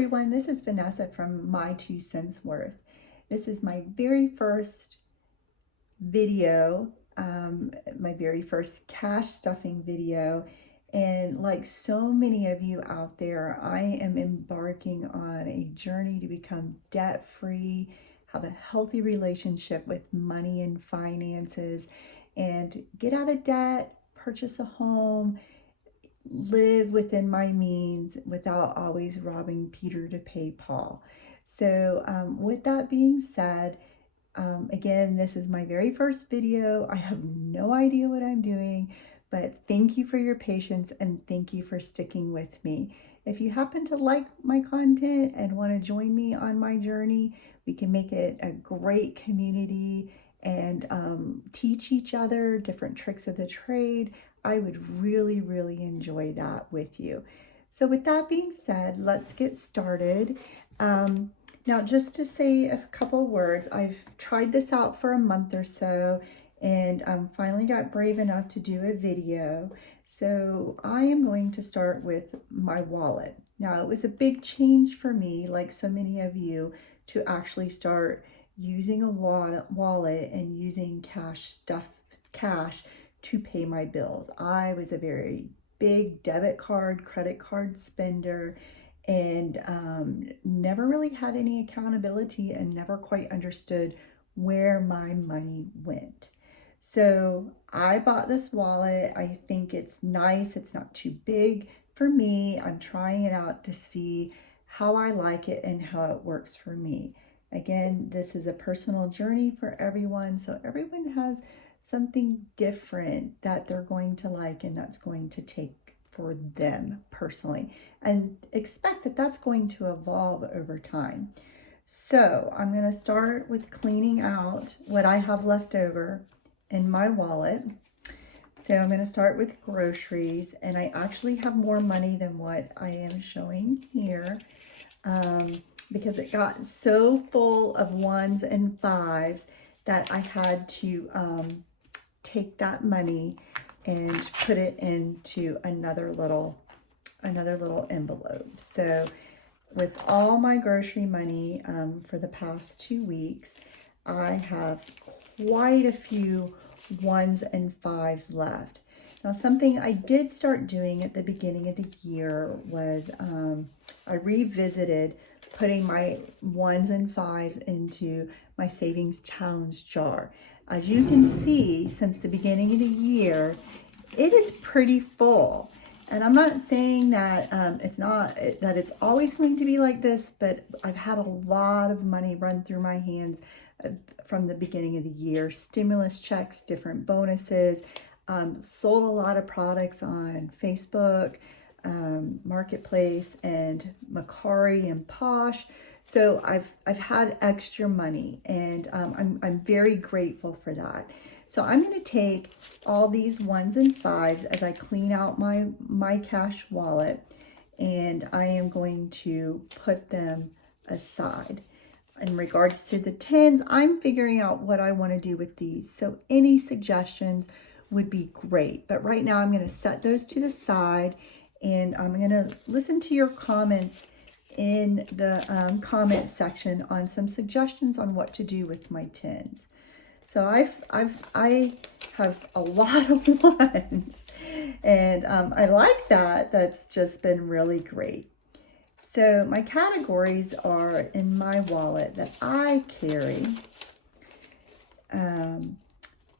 everyone, this is Vanessa from My 2 Cents Worth. This is my very first video, my very first cash stuffing video. And like so many of you out there, I am embarking on a journey to become debt-free, have a healthy relationship with money and finances, and get out of debt, purchase a home, live within my means without always robbing Peter to pay Paul. So with that being said, again, this is my very first video. I have no idea what I'm doing, but thank you for your patience and thank you for sticking with me. If you happen to like my content and want to join me on my journey, we can make it a great community and teach each other different tricks of the trade. I would really, really enjoy that with you. So with that being said, let's get started. Now, just to say a couple words, I've tried this out for a month or so and finally got brave enough to do a video. So I am going to start with my wallet. Now, it was a big change for me, like so many of you, to actually start using a wallet and using cash to pay my bills. I was a very big debit card, credit card spender, and never really had any accountability and never quite understood where my money went. So I bought this wallet. I think it's nice. It's not too big for me. I'm trying it out to see how I like it and how it works for me. Again, this is a personal journey for everyone. So everyone has something different that they're going to like and that's going to take for them personally, and expect that that's going to evolve over time. So I'm going to start with cleaning out what I have left over in my wallet. So I'm going to start with groceries, and I actually have more money than what I am showing here because it got so full of ones and fives that I had to take that money and put it into another little envelope. So with all my grocery money for the past 2 weeks, I have quite a few ones and fives left. Now, something I did start doing at the beginning of the year was I revisited putting my ones and fives into my savings challenge jar. As you can see, since the beginning of the year, it is pretty full. And I'm not saying that it's always going to be like this, but I've had a lot of money run through my hands from the beginning of the year. Stimulus checks, different bonuses, sold a lot of products on Facebook, Marketplace, and Macari and Posh. So I've had extra money, and I'm very grateful for that. So I'm going to take all these ones and fives as I clean out my cash wallet, and I am going to put them aside. In regards to the tens, I'm figuring out what I want to do with these. So any suggestions would be great. But right now I'm going to set those to the side, and I'm going to listen to your comments in the comment section on some suggestions on what to do with my tins. So I have a lot of ones, and I like that. That's just been really great. So my categories are in my wallet that I carry: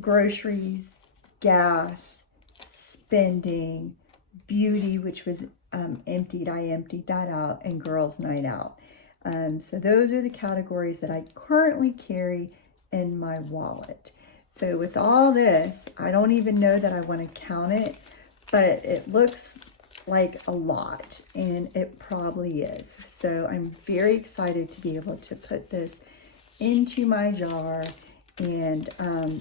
groceries, gas, spending, beauty, which was emptied. I emptied that out, and girls' night out. So those are the categories that I currently carry in my wallet. So with all this, I don't even know that I want to count it, but it looks like a lot, and it probably is. So I'm very excited to be able to put this into my jar and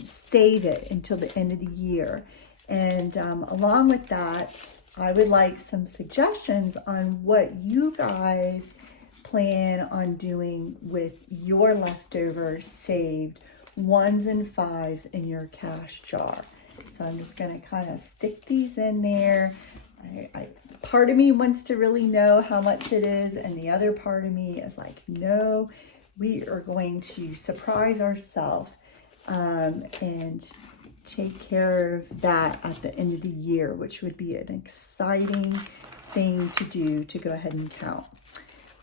save it until the end of the year. And along with that, I would like some suggestions on what you guys plan on doing with your leftover saved ones and fives in your cash jar. So I'm just going to kind of stick these in there. I part of me wants to really know how much it is, and the other part of me is like, no, we are going to surprise ourselves and take care of that at the end of the year, which would be an exciting thing to do, to go ahead and count.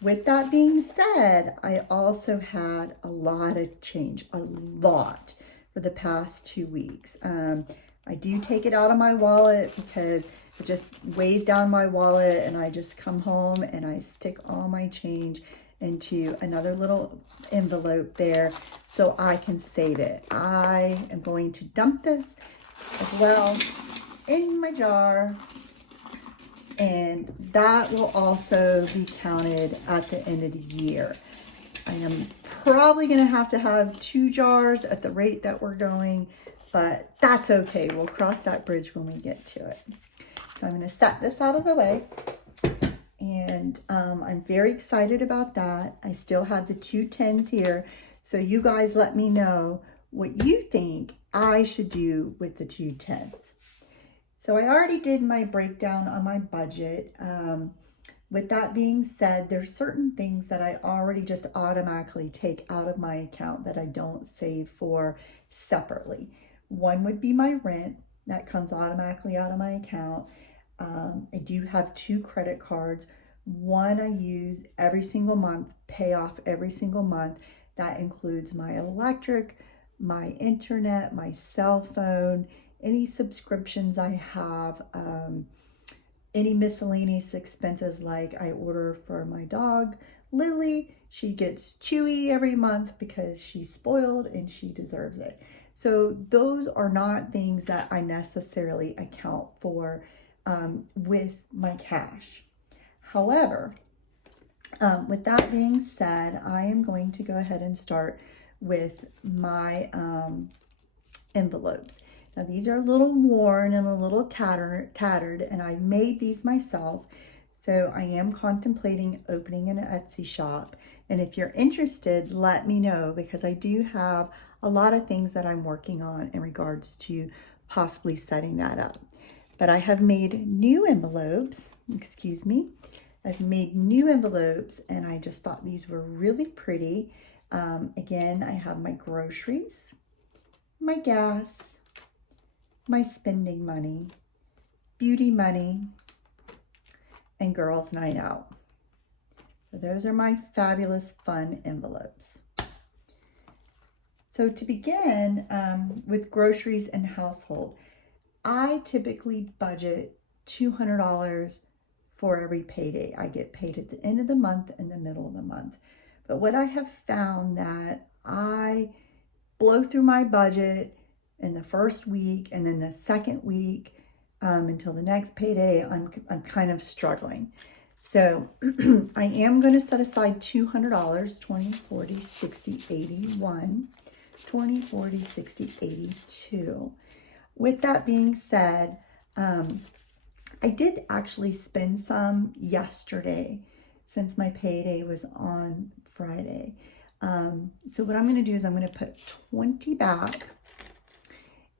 With that being said, I also had a lot of change, a lot, for the past 2 weeks. I do take it out of my wallet because it just weighs down my wallet, and I just come home and I stick all my change into another little envelope there so I can save it. I am going to dump this as well in my jar, and that will also be counted at the end of the year. I am probably going to have 2 jars at the rate that we're going, but that's okay. We'll cross that bridge when we get to it. So I'm going to set this out of the way, and I'm very excited about that. I still have the 2 10s here, so you guys let me know what you think I should do with the 2 10s. So I already did my breakdown on my budget. With that being said, there's certain things that I already just automatically take out of my account that I don't save for separately. One would be my rent. That comes automatically out of my account. I do have 2 credit cards. One I use every single month, pay off every single month. That includes my electric, my internet, my cell phone, any subscriptions I have, any miscellaneous expenses, like I order for my dog, Lily. She gets Chewy every month because she's spoiled and she deserves it. So those are not things that I necessarily account for with my cash. However, with that being said, I am going to go ahead and start with my envelopes. Now these are a little worn and a little tattered, and I made these myself. So I am contemplating opening an Etsy shop. And if you're interested, let me know, because I do have a lot of things that I'm working on in regards to possibly setting that up. But I have made new envelopes, excuse me. I've made new envelopes, and I just thought these were really pretty. Again, I have my groceries, my gas, my spending money, beauty money, and girls' night out. So those are my fabulous fun envelopes. So to begin with groceries and household, I typically budget $200 for every payday. I get paid at the end of the month and the middle of the month. But what I have found that I blow through my budget in the first week, and then the second week until the next payday, I'm kind of struggling. So I am going to set aside $200, 20, 40, 60, 81, 20, 40, 60, 82. With that being said, I did actually spend some yesterday since my payday was on Friday. So what I'm going to do is I'm going to put 20 back,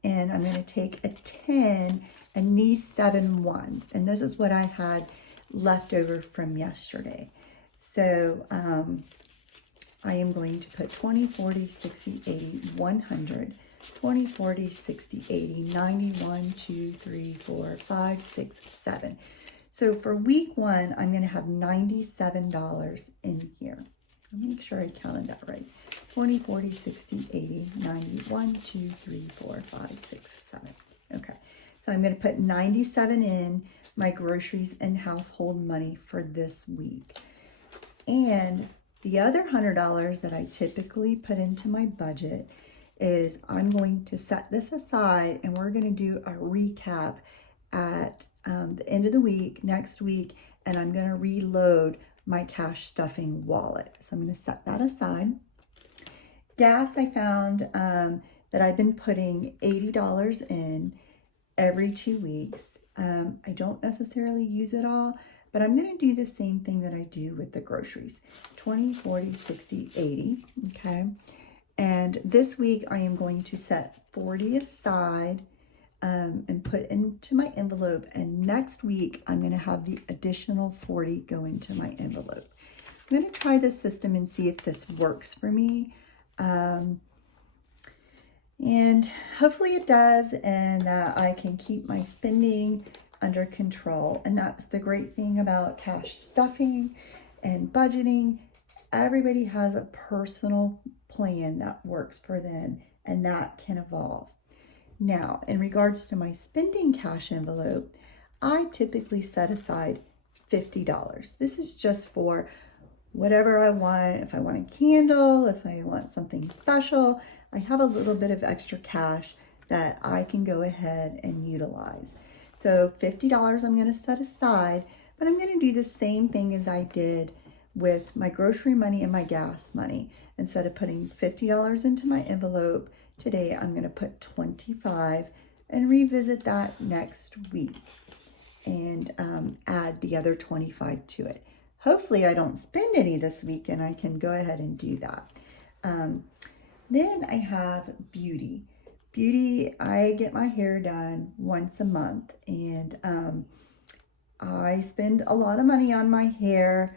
and I'm going to take a 10 and these 7 ones. And this is what I had left over from yesterday. So I am going to put 20, 40, 60, 80, 100, 20, 40, 60, 80, 90, 1, 2, 3, 4, 5, 6, 7. So for week 1, I'm going to have $97 in here. Let me make sure I counted that right. 20, 40, 60, 80, 90, 1, 2, 3, 4, 5, 6, 7. Okay, so I'm going to put 97 in my groceries and household money for this week. And the other $100 that I typically put into my budget is I'm going to set this aside, and we're going to do a recap at the end of the week, next week, and I'm going to reload my cash stuffing wallet. So I'm going to set that aside. Gas, I found that I've been putting $80 in every 2 weeks. I don't necessarily use it all, but I'm going to do the same thing that I do with the groceries. 20, 40, 60, 80, okay? And this week I am going to set 40 aside and put into my envelope. And next week, I'm going to have the additional 40 go into my envelope. I'm going to try this system and see if this works for me. And hopefully it does, and that I can keep my spending under control. And that's the great thing about cash stuffing and budgeting. Everybody has a personal plan that works for them, and that can evolve. Now, in regards to my spending cash envelope, I typically set aside $50. This is just for whatever I want. If I want a candle, if I want something special, I have a little bit of extra cash that I can go ahead and utilize. So $50 I'm going to set aside, but I'm going to do the same thing as I did with my grocery money and my gas money. Instead of putting $50 into my envelope, today I'm going to put $25 and revisit that next week and add the other $25 to it. Hopefully I don't spend any this week and I can go ahead and do that. Then I have beauty. Beauty, I get my hair done once a month, and I spend a lot of money on my hair.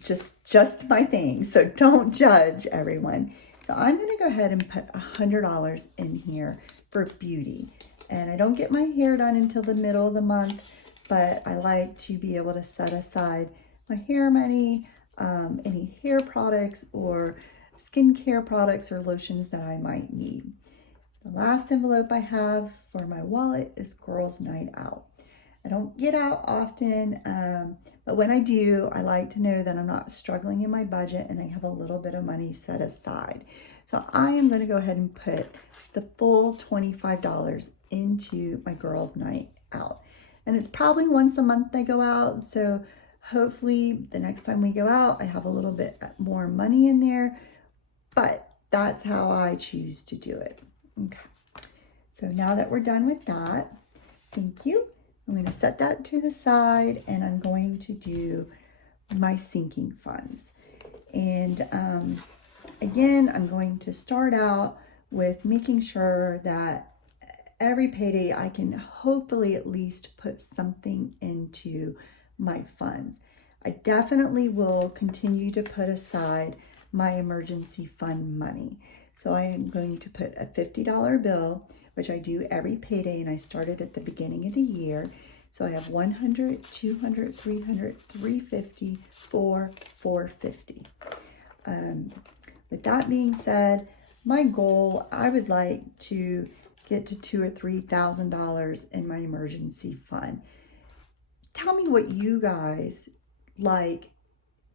Just my thing, so don't judge, everyone. So I'm going to go ahead and put $100 in here for beauty. And I don't get my hair done until the middle of the month, but I like to be able to set aside my hair money, any hair products or skincare products or lotions that I might need. The last envelope I have for my wallet is Girls' Night Out. I don't get out often, but when I do, I like to know that I'm not struggling in my budget and I have a little bit of money set aside. So I am going to go ahead and put the full $25 into my Girls' Night Out. And it's probably once a month I go out, so hopefully the next time we go out, I have a little bit more money in there, but that's how I choose to do it. Okay, so now that we're done with that, thank you. I'm going to set that to the side, and I'm going to do my sinking funds. And again, I'm going to start out with making sure that every payday I can hopefully at least put something into my funds. I definitely will continue to put aside my emergency fund money. So I am going to put a $50 bill, which I do every payday, and I started at the beginning of the year. So I have $100, $200, $300, $350, $450. With that being said, my goal, I would like to get to $2,000 or $3,000 in my emergency fund. Tell me what you guys like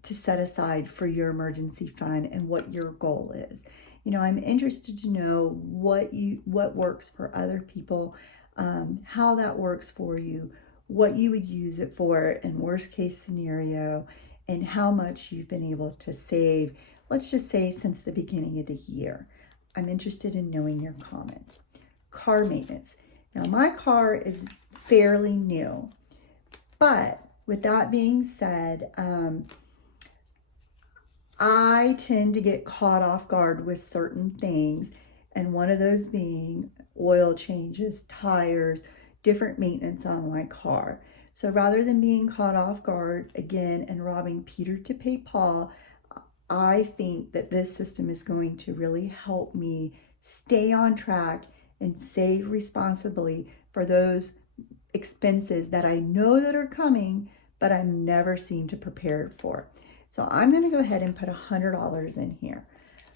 to set aside for your emergency fund and what your goal is. You know, I'm interested to know what works for other people, how that works for you, what you would use it for in worst case scenario, and how much you've been able to save, let's just say since the beginning of the year. I'm interested in knowing your comments. Car maintenance. Now my car is fairly new, but with that being said, I tend to get caught off guard with certain things, and one of those being oil changes, tires, different maintenance on my car. So rather than being caught off guard again and robbing Peter to pay Paul, I think that this system is going to really help me stay on track and save responsibly for those expenses that I know that are coming, but I never seem to prepare for. So I'm going to go ahead and put $100 in here.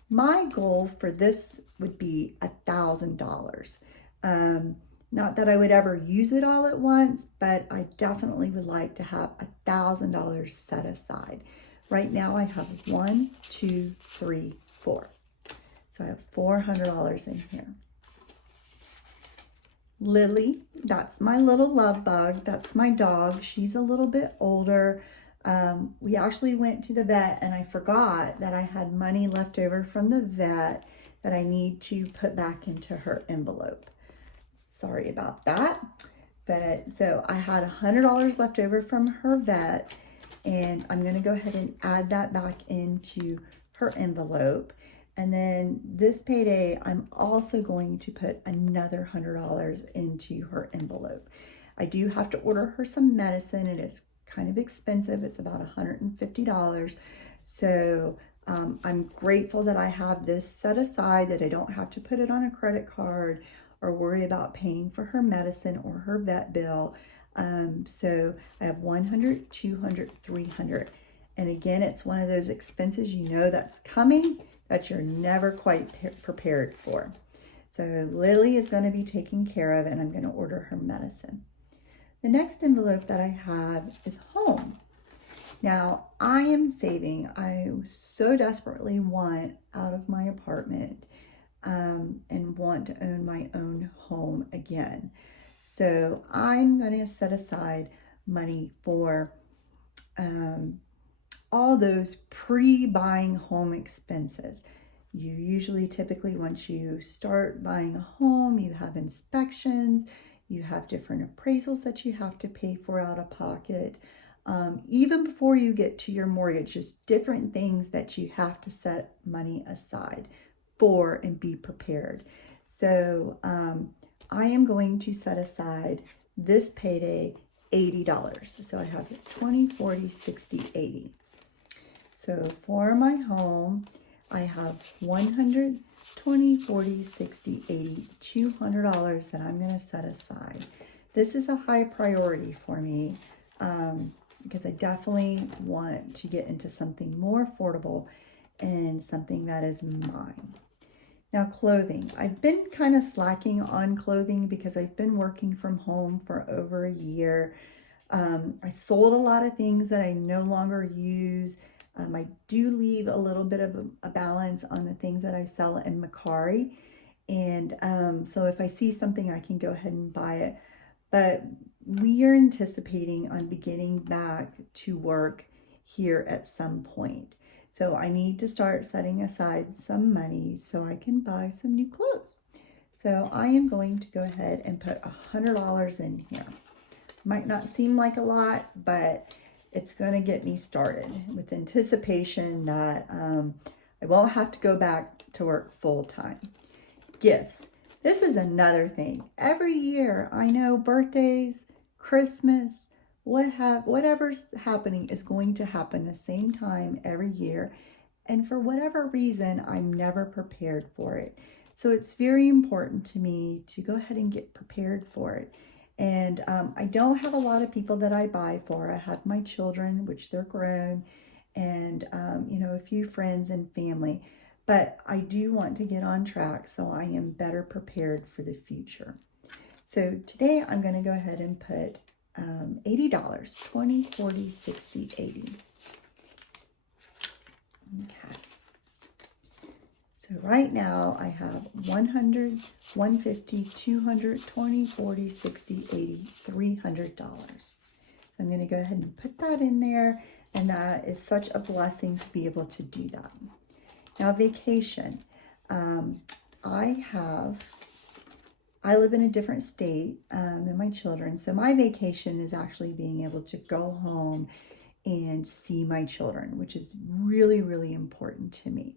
My goal for this would be $1,000. Not that I would ever use it all at once, but I definitely would like to have $1,000 set aside. Right now I have 1, 2, 3, 4. So I have $400 in here. Lily, that's my little love bug. That's my dog. She's a little bit older. We actually went to the vet and I forgot that I had money left over from the vet that I need to put back into her envelope. Sorry about that. But so I had $100 left over from her vet, and I'm going to go ahead and add that back into her envelope. And then this payday, I'm also going to put another $100 into her envelope. I do have to order her some medicine, and it's kind of expensive. It's about $150. So I'm grateful that I have this set aside, that I don't have to put it on a credit card or worry about paying for her medicine or her vet bill. So I have 100, 200, 300. And again, it's one of those expenses you know that's coming that you're never quite prepared for. So Lily is going to be taken care of, and I'm going to order her medicine. The next envelope that I have is home. Now, I am saving. I so desperately want out of my apartment and want to own my own home again. So I'm going to set aside money for all those pre-buying home expenses. You usually typically, once you start buying a home, you have inspections, you have different appraisals that you have to pay for out of pocket. Even before you get to your mortgage, just different things that you have to set money aside for and be prepared. So I am going to set aside this payday $80. So I have 20, 40, 60, 80. So for my home, I have 100, 20, 40, 60, 80, $200 that I'm going to set aside. This is a high priority for me because I definitely want to get into something more affordable and something that is mine. Now, clothing. I've been kind of slacking on clothing because I've been working from home for over a year. I sold a lot of things that I no longer use. I do leave a little bit of a balance on the things that I sell in Mercari. And so if I see something, I can go ahead and buy it. But we are anticipating on beginning back to work here at some point. So I need to start setting aside some money so I can buy some new clothes. So I am going to go ahead and put $100 in here. Might not seem like a lot, but it's going to get me started with anticipation that I won't have to go back to work full time. Gifts. This is another thing. Every year, I know birthdays, Christmas, whatever's happening is going to happen the same time every year. And for whatever reason, I'm never prepared for it. So it's very important to me to go ahead and get prepared for it. And I don't have a lot of people that I buy for. I have my children, which they're grown, and a few friends and family. But I do want to get on track so I am better prepared for the future. So today I'm going to go ahead and put $80, 20, 40, 60, 80. Okay. So right now I have 100, 150, 200, 20, 40, 60, 80, $300. So I'm going to go ahead and put that in there, and that is such a blessing to be able to do that. Now, vacation. I live in a different state than my children, so my vacation is actually being able to go home and see my children, which is really, really important to me.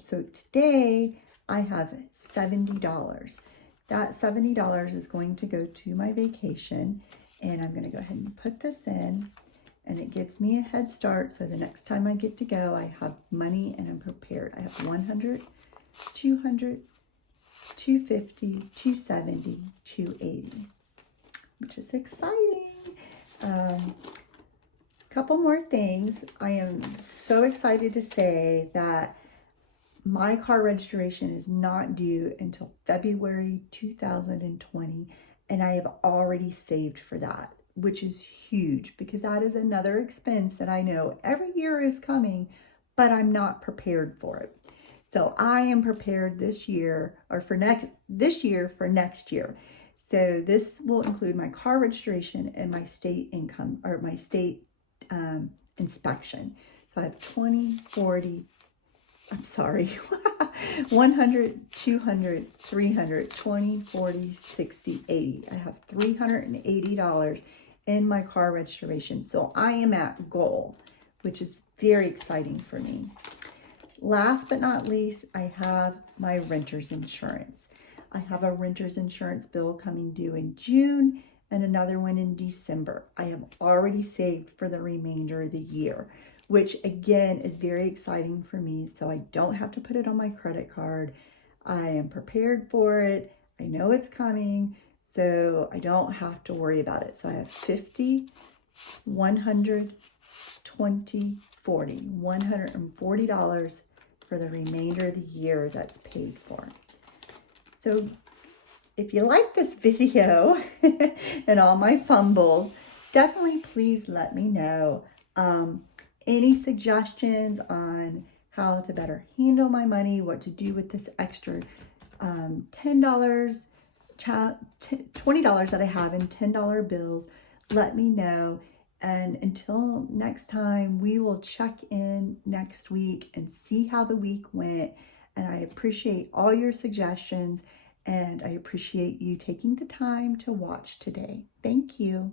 So today I have $70. That $70 is going to go to my vacation, and I'm going to go ahead and put this in, and it gives me a head start. So the next time I get to go, I have money and I'm prepared. I have 100, 200, 250, 270, 280, which is exciting. Couple more things. I am so excited to say that my car registration is not due until February 2020, and I have already saved for that, which is huge because that is another expense that I know every year is coming, but I'm not prepared for it. So I am prepared this year for next year. So this will include my car registration and my state income, or my state inspection. So I have 100, 200, 300, 20, 40, 60, 80. I have $380 in my car registration. So I am at goal, which is very exciting for me. Last but not least, I have my renter's insurance. I have a renter's insurance bill coming due in June and another one in December. I have already saved for the remainder of the year, which again is very exciting for me. So I don't have to put it on my credit card. I am prepared for it. I know it's coming, so I don't have to worry about it. So I have 50, 100, 20, 40, $140 for the remainder of the year that's paid for. So if you like this video and all my fumbles, definitely please let me know. Any suggestions on how to better handle my money, what to do with this extra $10, $20 that I have in $10 bills, let me know. And until next time, we will check in next week and see how the week went. And I appreciate all your suggestions, and I appreciate you taking the time to watch today. Thank you.